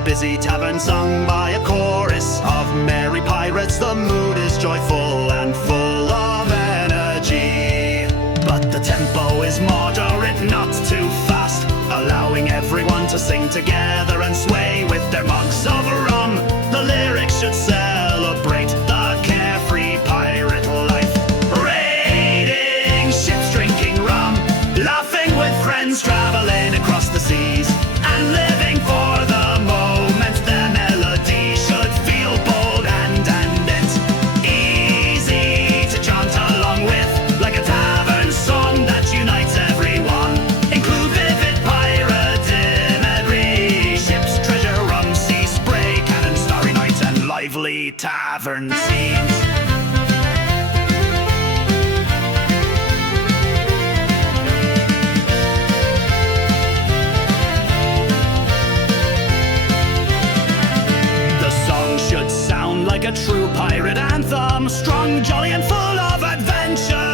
a busy tavern sung by a chorus of merry pirates. The mood is joyful and full of energy, but the tempo is moderate, not too fast, allowing everyone to sing together and sway with their mugs of rum. The lyrics should celebrate the carefree pirate life, raiding ships, drinking rum, laughing with friends, traveling across the seas, and living for the moment. The melody should feel bold and it's easy to chant along with, like a tavern song that unites everyone. Include vivid pirate imagery, ships, treasure, rum, sea spray, cannon, starry nights, and lively tavern scenes. Should sound like a true pirate anthem, strong, jolly, and full of adventure.